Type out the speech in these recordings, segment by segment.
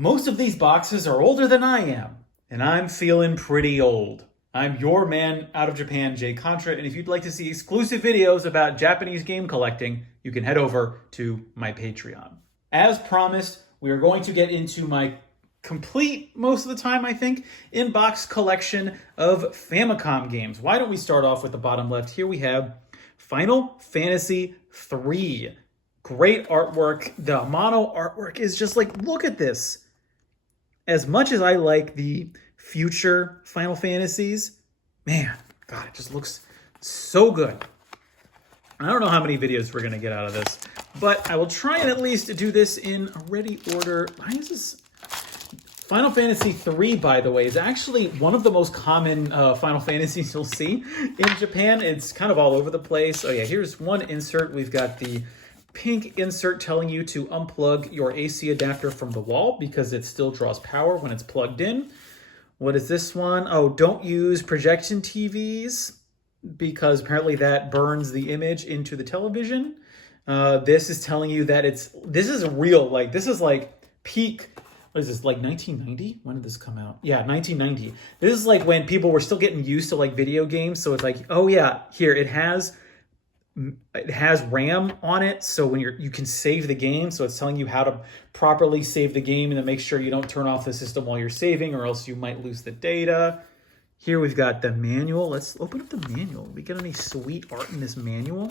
Most of these boxes are older than I am, and I'm feeling pretty old. I'm your man out of Japan, Jay Contra, and if you'd like to see exclusive videos about Japanese game collecting, you can head over to my Patreon. As promised, we are going to get into my complete, most of the time I think, in-box collection of Famicom games. Why don't we start off with the bottom left? Here we have Final Fantasy III. Great artwork. The mono artwork is just like, look at this. As much as I like the future Final Fantasies, man, God, it just looks so good. I don't know how many videos we're going to get out of this, but I will try and at least do this in a ready order. Why is this? Final Fantasy III, by the way, is actually one of the most common Final Fantasies you'll see in Japan. It's kind of all over the place. Oh yeah, here's one insert. We've got the pink insert telling you to unplug your AC adapter from the wall because it still draws power when it's plugged in. What is this one? Oh, don't use projection TVs because apparently that burns the image into the television. This is telling you that this is real, like this is like peak, what is this, like 1990? When did this come out? Yeah, 1990. This is like when people were still getting used to like video games. So it's like, oh yeah, here it has RAM on it, so when you can save the game. So it's telling you how to properly save the game and to make sure you don't turn off the system while you're saving or else you might lose the data. Here we've got the manual. Let's open up the manual. We get any sweet art in this manual?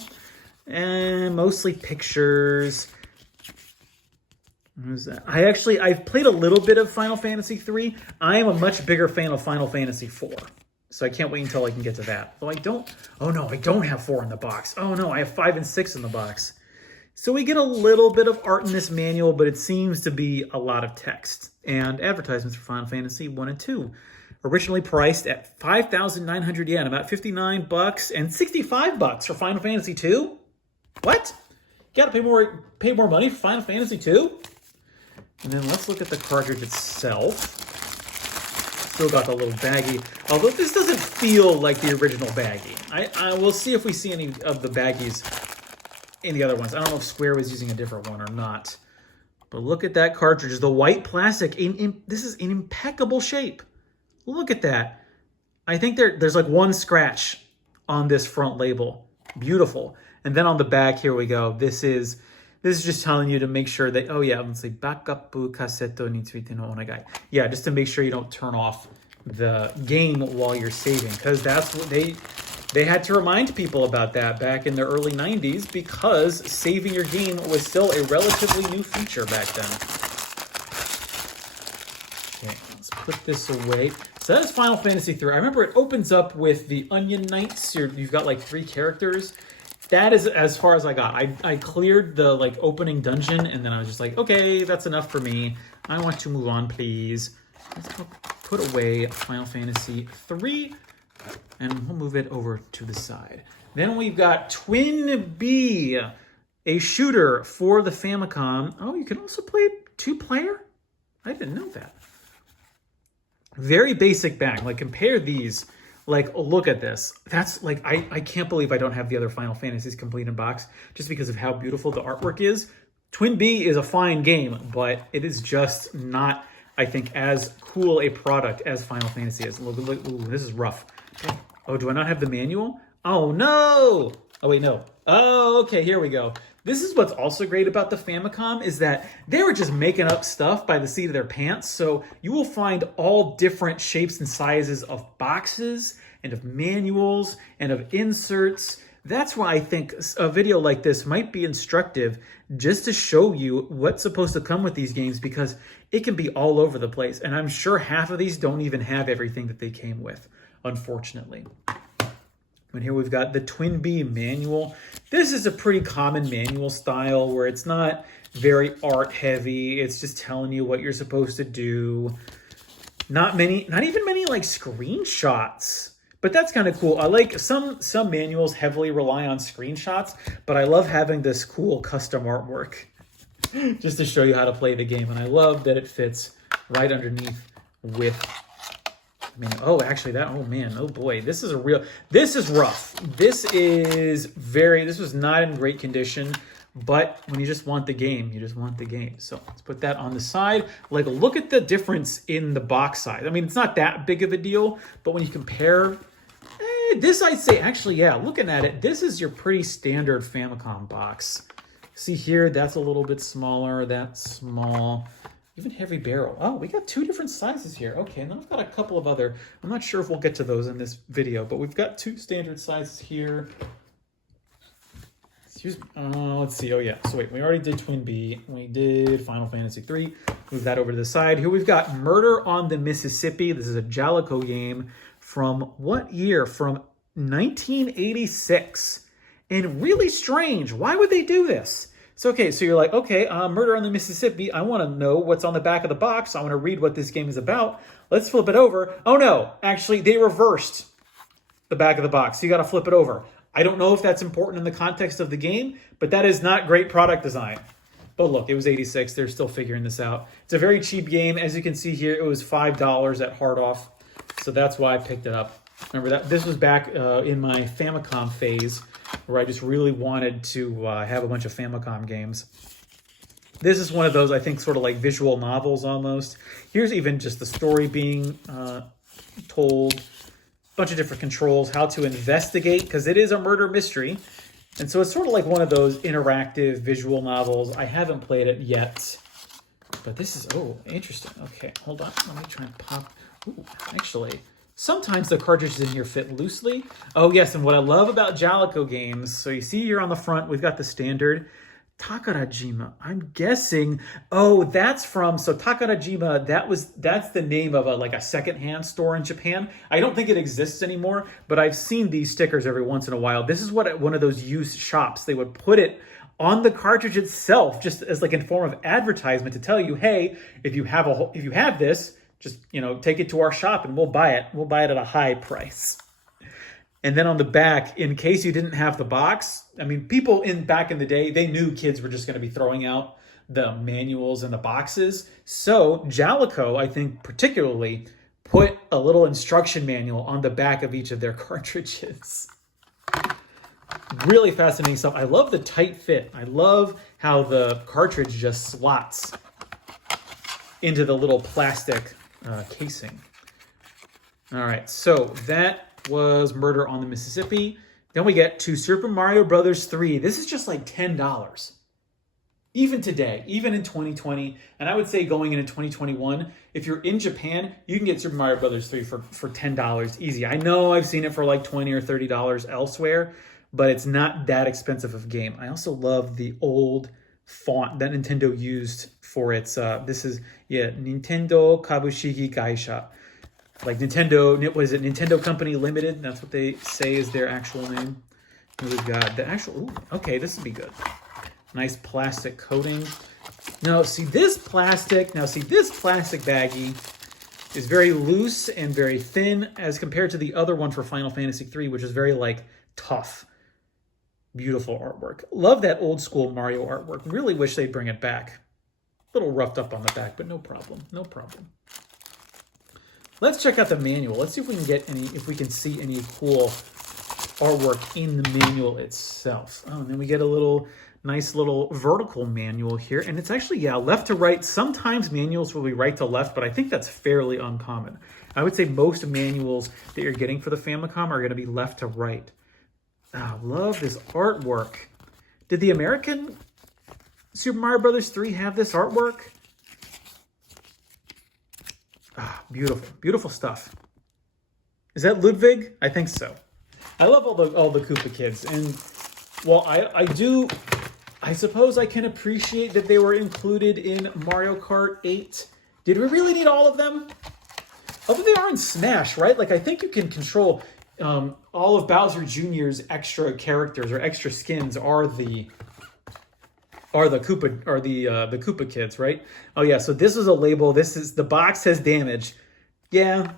And mostly pictures. What is that? I've played a little bit of Final Fantasy III. I am a much bigger fan of Final Fantasy IV. So I can't wait until I can get to that. Though I don't have 4 in the box. Oh no, I have 5 and 6 in the box. So we get a little bit of art in this manual, but it seems to be a lot of text. And advertisements for Final Fantasy 1 and 2. Originally priced at 5,900 yen, about 59 bucks, and 65 bucks for Final Fantasy 2? What? You gotta pay more money for Final Fantasy 2? And then let's look at the cartridge itself. Still got the little baggie, although this doesn't feel like the original baggie. I will see if we see any of the baggies in the other ones. I don't know if Square was using a different one or not. But look at that cartridge. The white plastic. This is in impeccable shape. Look at that. I think there's like one scratch on this front label. Beautiful. And then on the back, here we go. This is just telling you to make sure that, oh yeah, let's say backup cassette ni tsuite no onegai. Yeah, just to make sure you don't turn off the game while you're saving, because that's what they had to remind people about that back in the early 90s because saving your game was still a relatively new feature back then. Okay, let's put this away. So that is Final Fantasy III. I remember it opens up with the Onion Knights. You've got like 3 characters. That is as far as I got. I cleared the like opening dungeon and then I was just like, okay, that's enough for me. I want to move on, please. Let's put away Final Fantasy III and we'll move it over to the side. Then we've got Twin B, a shooter for the Famicom. Oh, you can also play 2-player? I didn't know that. Very basic bang. Like compare these. Like, look at this. That's like, I can't believe I don't have the other Final Fantasies complete in box just because of how beautiful the artwork is. Twin B is a fine game, but it is just not, I think, as cool a product as Final Fantasy is. Look, ooh, this is rough. Oh, do I not have the manual? Oh, no. Oh, wait, no. Oh, okay, here we go. This is what's also great about the Famicom is that they were just making up stuff by the seat of their pants. So you will find all different shapes and sizes of boxes and of manuals and of inserts. That's why I think a video like this might be instructive just to show you what's supposed to come with these games because it can be all over the place. And I'm sure half of these don't even have everything that they came with, unfortunately. And here we've got the Twin B manual. This is a pretty common manual style where it's not very art heavy. It's just telling you what you're supposed to do. Not even many like screenshots, but that's kind of cool. I like some manuals heavily rely on screenshots, but I love having this cool custom artwork just to show you how to play the game. And I love that it fits right underneath with oh, actually oh man, oh boy, this is rough. This was not in great condition, But when you just want the game, you just want the game. So let's put that on the side. Like, look at the difference in the box size. I mean, it's not that big of a deal, but when you compare, this I'd say, actually, yeah, looking at it, this is your pretty standard Famicom box. See here, that's a little bit smaller, that's small. Even heavy barrel. Oh, we got 2 different sizes here. Okay, and then I've got a couple of other, I'm not sure if we'll get to those in this video, but we've got 2 standard sizes here. Excuse me. Let's see. Oh, yeah. So wait, we already did Twin B. We did Final Fantasy 3. Move that over to the side. Here we've got Murder on the Mississippi. This is a Jaleco game from what year? From 1986. And really strange. Why would they do this? So, okay, so you're like, okay, Murder on the Mississippi. I want to know what's on the back of the box. I want to read what this game is about. Let's flip it over. Oh, no. Actually, they reversed the back of the box. So you got to flip it over. I don't know if that's important in the context of the game, but that is not great product design. But look, it was 86. They're still figuring this out. It's a very cheap game. As you can see here, it was $5 at Hard Off. So that's why I picked it up. Remember that this was back in my Famicom phase where I just really wanted to have a bunch of Famicom games. This is one of those, I think, sort of like visual novels almost. Here's even just the story being told. Bunch of different controls, how to investigate, because it is a murder mystery. And so it's sort of like one of those interactive visual novels. I haven't played it yet, but this is, oh, interesting. Okay, hold on. Let me try and pop. Ooh, actually, sometimes the cartridges in here fit loosely. Oh, yes, and what I love about Jaleco games, so you see here on the front, we've got the standard Takarajima. I'm guessing, oh, that's from, so Takarajima, that's the name of a secondhand store in Japan. I don't think it exists anymore, but I've seen these stickers every once in a while. This is what one of those used shops, they would put it on the cartridge itself, just as like in form of advertisement to tell you, hey, if you have this, just, take it to our shop and we'll buy it. We'll buy it at a high price. And then on the back, in case you didn't have the box, I mean, people back in the day, they knew kids were just going to be throwing out the manuals and the boxes. So Jaleco, I think particularly, put a little instruction manual on the back of each of their cartridges. Really fascinating stuff. I love the tight fit. I love how the cartridge just slots into the little plastic casing. All right, so that was Murder on the Mississippi. Then we get to Super Mario Brothers 3. This is just like $10. Even today, even in 2020, and I would say going into 2021, if you're in Japan, you can get Super Mario Brothers 3 for $10 easy. I know I've seen it for like $20 or $30 elsewhere, but it's not that expensive of a game. I also love the old font that Nintendo used for its, this is, Nintendo Kabushiki Gaisha. Like Nintendo, what is it? Nintendo Company Limited. That's what they say is their actual name. And we've got the actual, ooh, okay, this would be good. Nice plastic coating. Now, see this plastic baggie is very loose and very thin as compared to the other one for Final Fantasy 3, which is very like tough. Beautiful artwork. Love that old school Mario artwork. Really wish they'd bring it back. A little roughed up on the back, but no problem. No problem. Let's check out the manual. Let's see if we can if we can see any cool artwork in the manual itself. Oh, and then we get a nice little vertical manual here. And it's actually, left to right. Sometimes manuals will be right to left, but I think that's fairly uncommon. I would say most manuals that you're getting for the Famicom are going to be left to right. I love this artwork. Did the American Super Mario Brothers 3 have this artwork? Ah, beautiful, beautiful stuff. Is that Ludwig? I think so. I love all the Koopa kids, and well, I suppose I can appreciate that they were included in Mario Kart 8. Did we really need all of them? Although they are in Smash, right? Like I think you can control all of Bowser Jr.'s extra characters or extra skins are the Koopa kids, right? Oh yeah, so this is a label. This is the box has damage. Yeah,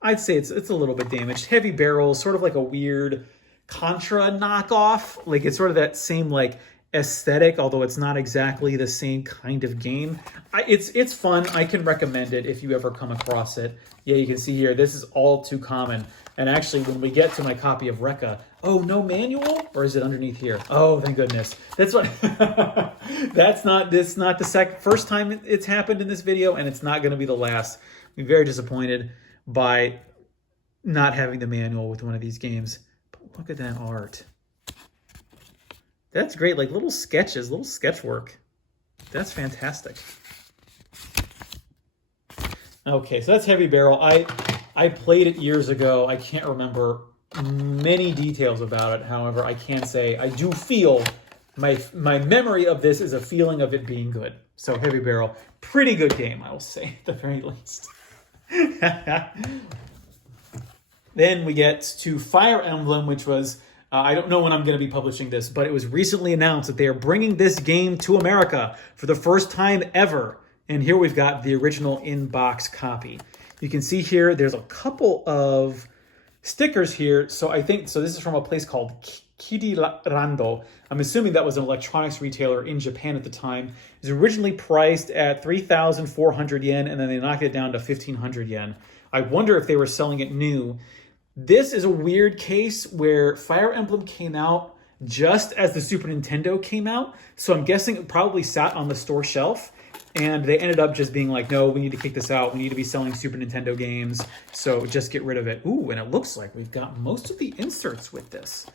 I'd say it's a little bit damaged. Heavy barrel, sort of like a weird Contra knockoff. Like it's sort of that same like aesthetic, although it's not exactly the same kind of game. It's fun. I can recommend it if you ever come across it. Yeah, you can see here, this is all too common. And actually, when we get to my copy of Rekka, oh, no manual? Or is it underneath here? Oh, thank goodness. That's what. That's not the first time it's happened in this video, and it's not going to be the last. I'm very disappointed by not having the manual with one of these games. But look at that art. That's great, like little sketches, little sketch work. That's fantastic. Okay, so that's Heavy Barrel. I played it years ago. I can't remember many details about it. However, I can say I do feel my memory of this is a feeling of it being good. So Heavy Barrel, pretty good game, I will say, at the very least. Then we get to Fire Emblem, which was, I don't know when I'm going to be publishing this, but it was recently announced that they are bringing this game to America for the first time ever. And here we've got the original in-box copy. You can see here, there's a couple of stickers here. So this is from a place called Kirirando. I'm assuming that was an electronics retailer in Japan at the time. It was originally priced at 3,400 yen, and then they knocked it down to 1,500 yen. I wonder if they were selling it new. This is a weird case where Fire Emblem came out just as the Super Nintendo came out. So I'm guessing it probably sat on the store shelf. And they ended up just being like, no, we need to kick this out. We need to be selling Super Nintendo games. So just get rid of it. Ooh, and it looks like we've got most of the inserts with this.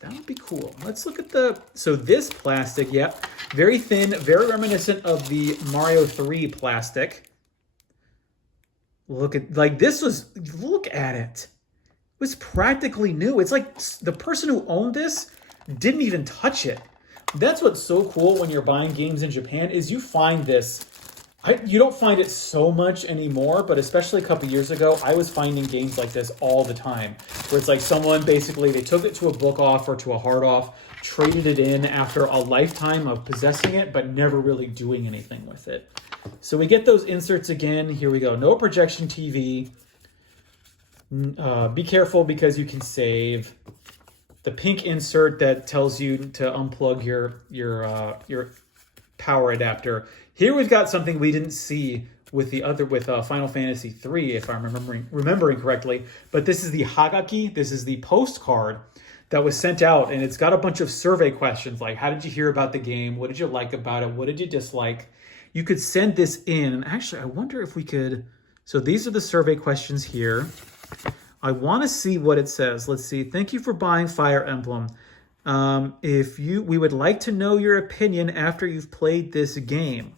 That would be cool. Let's look at so this plastic, yep. Very thin, very reminiscent of the Mario 3 plastic. Look at, look at it. It was practically new. It's like the person who owned this didn't even touch it. That's what's so cool when you're buying games in Japan is you find this. You don't find it so much anymore, but especially a couple years ago, I was finding games like this all the time. Where it's like someone basically, they took it to a book off or to a hard off, traded it in after a lifetime of possessing it, but never really doing anything with it. So we get those inserts again. Here we go. No projection TV. Be careful because you can save. The pink insert that tells you to unplug your power adapter. Here we've got something we didn't see with Final Fantasy III, if I'm remembering correctly. But this is the Hagaki. This is the postcard that was sent out, and it's got a bunch of survey questions like, how did you hear about the game? What did you like about it? What did you dislike? You could send this in, and actually, I wonder if we could. So these are the survey questions here. I want to see what it says. Let's see. Thank you for buying Fire Emblem. We would like to know your opinion after you've played this game.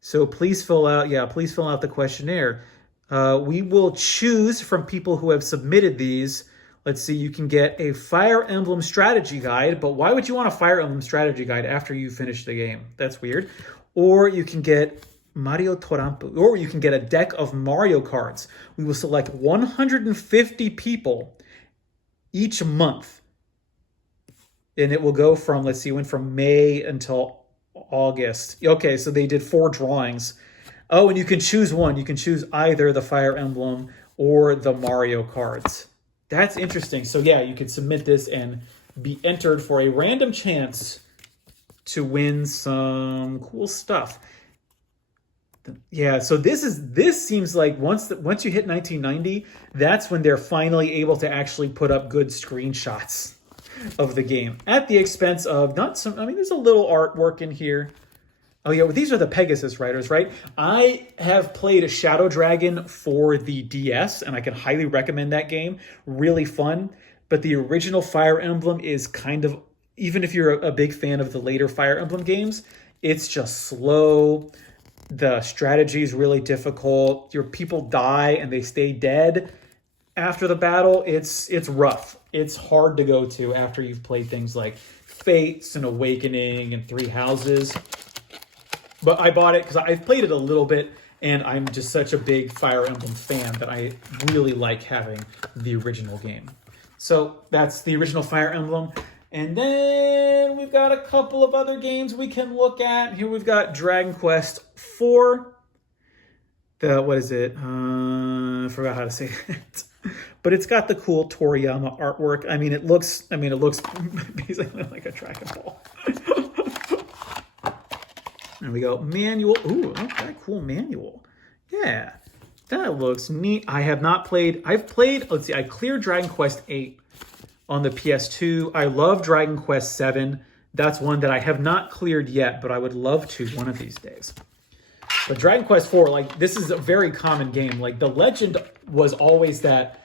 So please fill out the questionnaire. We will choose from people who have submitted these. Let's see, you can get a Fire Emblem strategy guide, but why would you want a Fire Emblem strategy guide after you finish the game? That's weird. Or you can get Mario Torampu, or you can get a deck of Mario cards. We will select 150 people each month. And it will go from, let's see, went from May until August. Okay, so they did 4 drawings. Oh, and you can choose one. You can choose either the Fire Emblem or the Mario cards. That's interesting. So yeah, you could submit this and be entered for a random chance to win some cool stuff. Yeah, so this seems like once you hit 1990, that's when they're finally able to actually put up good screenshots of the game at the expense of there's a little artwork in here. Oh yeah, well, these are the Pegasus Riders, right? I have played Shadow Dragon for the DS, and I can highly recommend that game. Really fun, but the original Fire Emblem is kind of, even if you're a big fan of the later Fire Emblem games, it's just slow. The strategy is really difficult. Your people die and they stay dead after the battle. It's rough. It's hard to go to after you've played things like Fates and Awakening and Three Houses. But I bought it because I've played it a little bit, and I'm just such a big Fire Emblem fan that I really like having the original game. So that's the original Fire Emblem. And then we've got a couple of other games we can look at. Here we've got Dragon Quest IV. What is it? I forgot how to say it. But it's got the cool Toriyama artwork. It looks basically like a Dragon Ball. And we go manual. Ooh, okay, cool manual. Yeah, that looks neat. I have not played. I've played, let's see, I cleared Dragon Quest VIII on the PS2. I love Dragon Quest VII. That's one that I have not cleared yet, but I would love to one of these days. But Dragon Quest IV, like, this is a very common game. Like, the legend was always that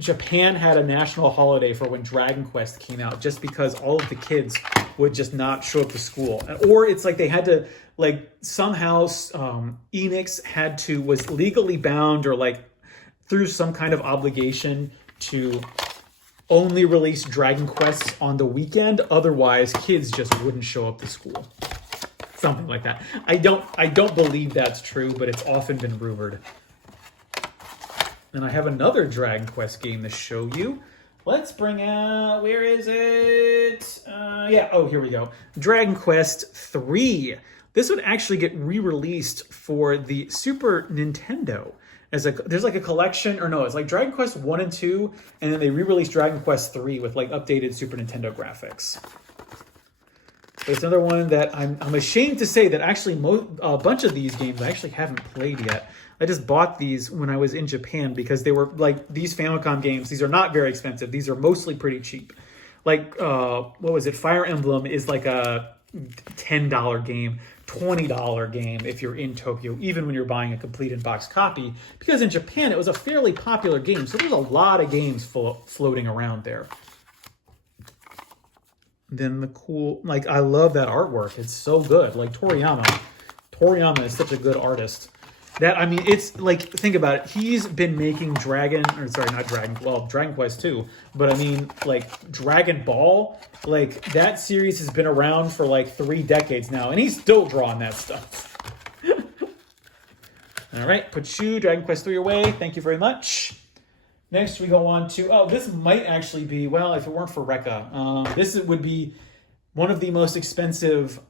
Japan had a national holiday for when Dragon Quest came out, just because all of the kids would just not show up to school. Or it's like they had to, like, somehow Enix was legally bound, or like through some kind of obligation to only release Dragon Quests on the weekend. Otherwise, kids just wouldn't show up to school. Something like that. I don't believe that's true, but it's often been rumored. And I have another Dragon Quest game to show you. Let's bring out, where is it? Yeah, oh, here we go. Dragon Quest 3. This would actually get re-released for the Super Nintendo. There's like a collection, or no, it's like Dragon Quest 1 and 2, and then they re-released Dragon Quest 3 with like updated Super Nintendo graphics. But it's another one that I'm ashamed to say that actually a bunch of these games I actually haven't played yet. I just bought these when I was in Japan because they were like these Famicom games. These are not very expensive. These are mostly pretty cheap. Like, what was it? Fire Emblem is like a $10 game, $20 game if you're in Tokyo, even when you're buying a complete in-box copy. Because in Japan, it was a fairly popular game. So there's a lot of games floating around there. Then the cool, like, I love that artwork. It's so good. Like, Toriyama is such a good artist. That, I mean, it's like, think about it. He's been making Dragon Quest 2, but I mean, like, Dragon Ball, like, that series has been around for like 3 decades now, and he's still drawing that stuff. All right, put you, Dragon Quest 3 away. Thank you very much. Next, we go on to, oh, this might actually be, well, if it weren't for Rekka, this would be one of the most expensive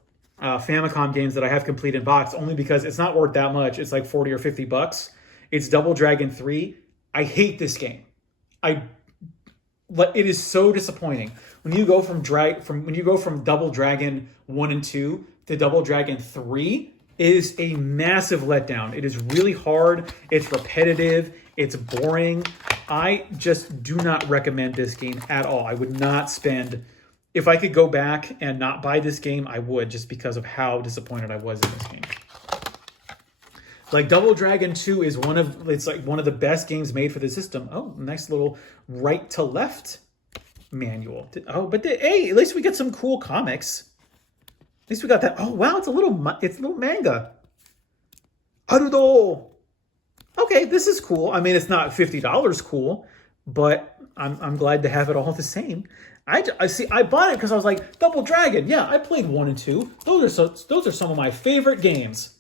Famicom games that I have complete in box, only because it's not worth that much. It's like 40 or 50 bucks. It's Double Dragon 3. I hate this game. It is so disappointing. When you go from Double Dragon 1 and 2 to Double Dragon 3, it is a massive letdown. It is really hard. It's repetitive. It's boring. I just do not recommend this game at all. I would not spend... If I could go back and not buy this game, I would, just because of how disappointed I was in this game. Like, Double Dragon 2 is one of the best games made for the system. Oh, nice little right to left manual. Hey, at least we get some cool comics. At least we got that. Oh, wow, it's a little manga. Arudo. Okay, this is cool. I mean, it's not $50 cool, but I'm glad to have it all the same. I bought it because I was like, Double Dragon. Yeah, I played 1 and 2. Those are some of my favorite games.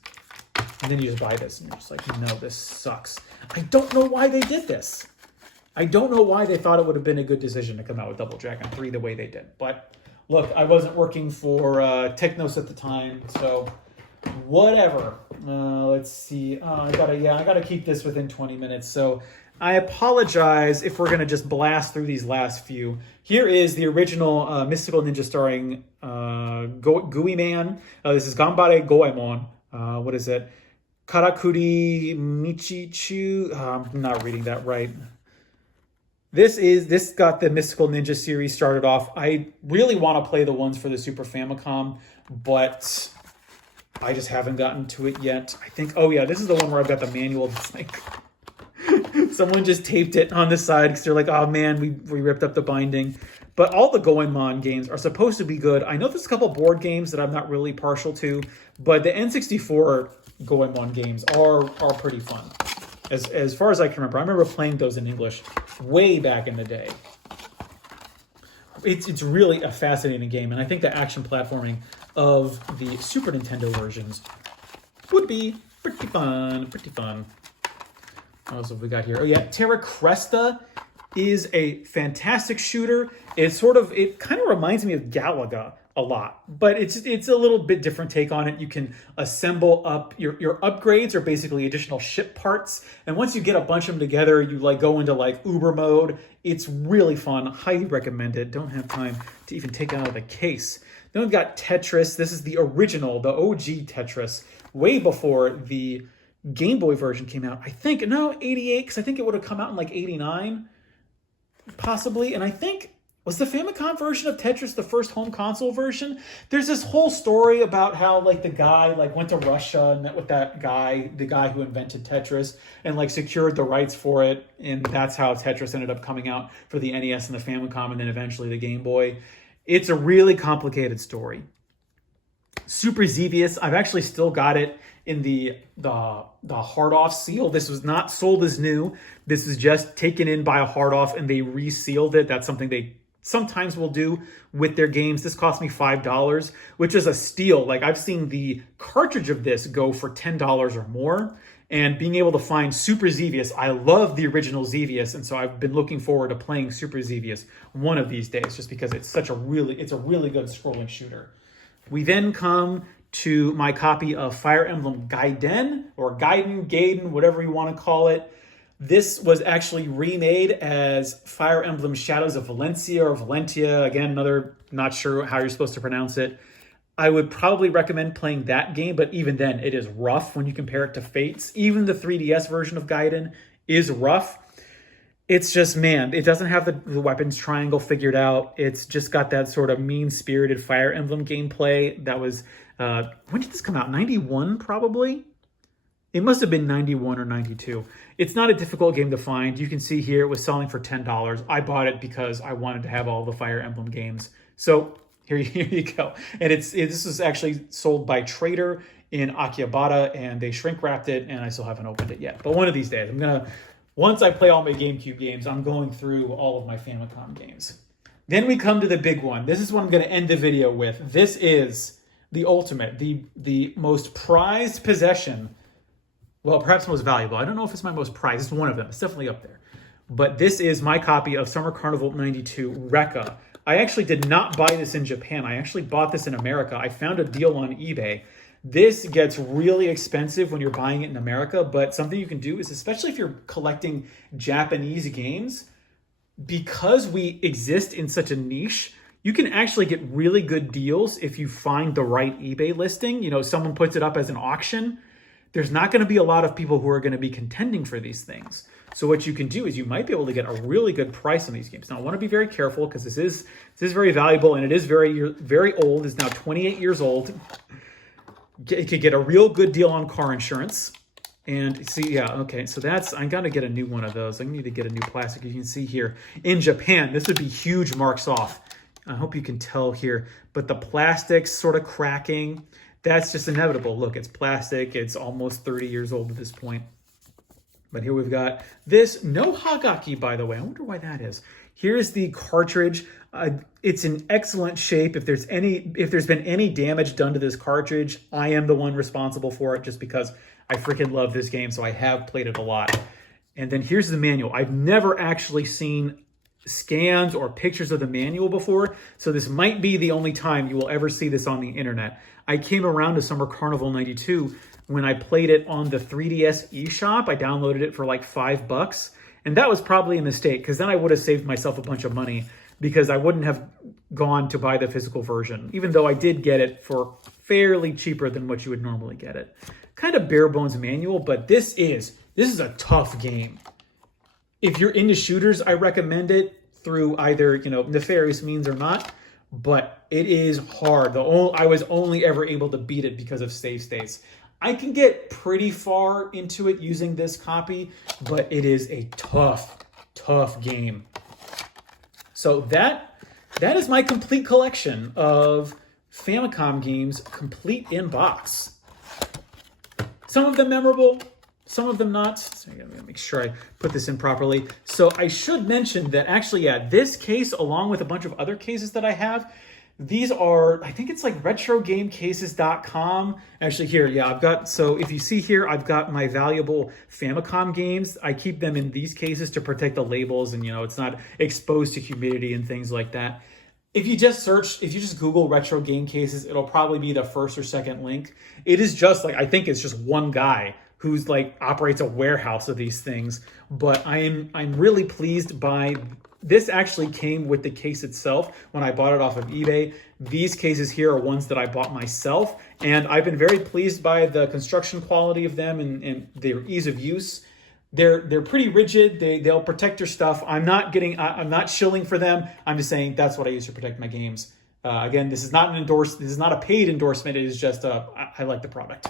And then you just buy this, and you're just like, no, this sucks. I don't know why they did this. I don't know why they thought it would have been a good decision to come out with Double Dragon 3 the way they did. But look, I wasn't working for Technos at the time, so whatever. Let's see. I gotta keep this within 20 minutes. So I apologize if we're gonna just blast through these last few. Here is the original Mystical Ninja starring Gooey Man. This is Ganbare Goemon. What is it? Karakuri Michichu. I'm not reading that right. This got the Mystical Ninja series started off. I really want to play the ones for the Super Famicom, but I just haven't gotten to it yet. I think, oh yeah, this is the one where I've got the manual that's like... Someone just taped it on the side because they're like, oh man, we ripped up the binding. But all the Goemon games are supposed to be good. I know there's a couple board games that I'm not really partial to, but the N64 Goemon games are pretty fun. As far as I can remember. I remember playing those in English way back in the day. It's really a fascinating game, and I think the action platforming of the Super Nintendo versions would be pretty fun. What else have we got here? Oh yeah, Terra Cresta is a fantastic shooter. It kind of reminds me of Galaga a lot, but it's a little bit different take on it. You can assemble up your upgrades are basically additional ship parts, and once you get a bunch of them together, you like go into like Uber mode. It's really fun. Highly recommend it. Don't have time to even take it out of the case. Then we've got Tetris. This is the original, the OG Tetris, way before the Game Boy version came out. I think, no, 88, because I think it would have come out in like 89, possibly. And I think, was the Famicom version of Tetris the first home console version? There's this whole story about how like the guy like went to Russia and met with that guy, the guy who invented Tetris, and like secured the rights for it. And that's how Tetris ended up coming out for the NES and the Famicom and then eventually the Game Boy. It's a really complicated story. Super Xevious, I've actually still got it in the hard-off seal. This was not sold as new. This is just taken in by a hard-off and they resealed it. That's something they sometimes will do with their games. This cost me $5, which is a steal. Like I've seen the cartridge of this go for $10 or more. And being able to find Super Xevious, I love the original Xevious, and so I've been looking forward to playing Super Xevious one of these days, just because it's a really good scrolling shooter. We then come to my copy of Fire Emblem Gaiden, or Gaiden, whatever you want to call it. This was actually remade as Fire Emblem Shadows of Valencia or Valentia. Again, another, not sure how you're supposed to pronounce it. I would probably recommend playing that game, but even then, it is rough when you compare it to Fates. Even the 3DS version of Gaiden is rough. It's just, man, it doesn't have the weapons triangle figured out. It's just got that sort of mean-spirited Fire Emblem gameplay. That was, when did this come out? 91, probably? It must have been 91 or 92. It's not a difficult game to find. You can see here it was selling for $10. I bought it because I wanted to have all the Fire Emblem games. So here you go. And this is actually sold by Trader in Akihabara, and they shrink wrapped it, and I still haven't opened it yet. But one of these days, once I play all my GameCube games, I'm going through all of my Famicom games. Then we come to the big one. This is what I'm going to end the video with. This is the ultimate, the most prized possession. Well, perhaps most valuable. I don't know if it's my most prized. It's one of them. It's definitely up there. But this is my copy of Summer Carnival 92 Rekka. I actually did not buy this in Japan. I actually bought this in America. I found a deal on eBay. This gets really expensive when you're buying it in America, but something you can do is, especially if you're collecting Japanese games, because we exist in such a niche, you can actually get really good deals if you find the right eBay listing. You know, someone puts it up as an auction. There's not going to be a lot of people who are going to be contending for these things. So what you can do is you might be able to get a really good price on these games. Now, I want to be very careful because this is very valuable, and it is very old. It's now 28 years old. You could get a real good deal on car insurance. And see, yeah, okay, so I got to get a new one of those. I need to get a new plastic. You can see here, in Japan, this would be huge marks off. I hope you can tell here. But the plastic's sort of cracking. That's just inevitable. Look, it's plastic. It's almost 30 years old at this point. But here we've got this, no Hagaki, by the way. I wonder why that is. Here's the cartridge. It's in excellent shape. If there's been any damage done to this cartridge, I am the one responsible for it, just because I freaking love this game, so I have played it a lot. And then here's the manual. I've never actually seen scans or pictures of the manual before, so this might be the only time you will ever see this on the internet. I came around to Summer Carnival 92 when I played it on the 3DS eShop. I downloaded it for like $5, and that was probably a mistake, because then I would have saved myself a bunch of money, because I wouldn't have gone to buy the physical version, even though I did get it for fairly cheaper than what you would normally get it. Kind of bare bones manual, but this is a tough game. If you're into shooters, I recommend it through either, nefarious means or not, but it is hard. I was only ever able to beat it because of save states. I can get pretty far into it using this copy, but it is a tough game. So that is my complete collection of Famicom games, complete in box. Some of them memorable, some of them not. So I'm gonna make sure I put this in properly. So I should mention that actually, yeah, this case, along with a bunch of other cases that I have, these are, I think it's like retrogamecases.com. Actually here, yeah, so if you see here, I've got my valuable Famicom games. I keep them in these cases to protect the labels and, it's not exposed to humidity and things like that. If you just Google retro game cases, it'll probably be the first or second link. It is just like, I think it's just one guy who's like operates a warehouse of these things. But I'm really pleased by this. Actually came with the case itself when I bought it off of eBay. These cases here are ones that I bought myself, and I've been very pleased by the construction quality of them and their ease of use. They're pretty rigid. They'll protect your stuff. I'm not shilling for them. I'm just saying that's what I use to protect my games. Again, this is not this is not a paid endorsement. It is just I like the product.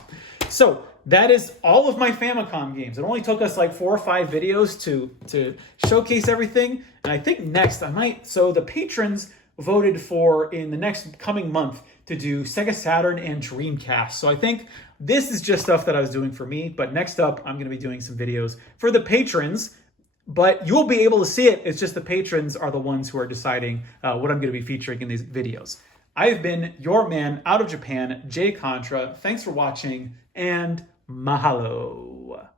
So that is all of my Famicom games. It only took us like 4 or 5 videos to showcase everything. And I think next I might, so the patrons voted for in the next coming month to do Sega Saturn and Dreamcast. So I think this is just stuff that I was doing for me, but next up I'm going to be doing some videos for the patrons, but you'll be able to see it. It's just the patrons are the ones who are deciding what I'm going to be featuring in these videos. I've been your man out of Japan, Jay Contra. Thanks for watching, and mahalo.